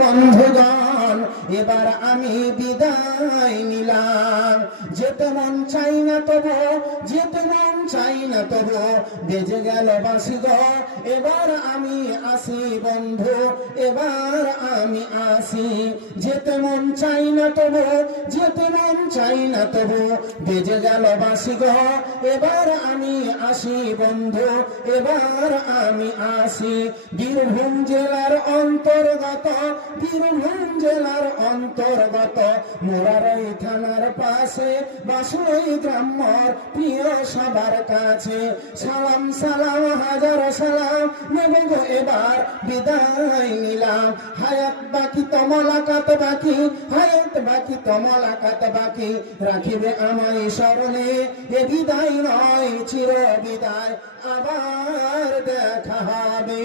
বন্ধুগণ, এবার আমি বিদায় নিলাম। যেতে মন চাই না তবু, যেতে মন চাই না তবু, বেজে গেল বাসি গো। এবার আমি আসি বন্ধু, এবার আমি আসি। যেতে মন চাই না তবু, যেতে মন চাই না তবু, বেজে গেল বাসি গো। এবার আমি আসি বন্ধু, এবার আমি আসি। বীরভূম জেলার অন্তর্গত, বীরভূম জেলার অন্তর্গত। মোরারই থানার পাশে বাসুই গ্রাম্যর প্রিয় সবার কাছে। সালাম সালাম, হাজার সালাম, নেব এবার বিদায় নিলাম। হায়াত বাকি, তমলাকাত বাকি, হায়াত বাকি, তমলাকাত বাকি। রাখিবে আমায় স্মরণে, এ বিদায় নয়, চির বিদায়। আবার দেখা হবে।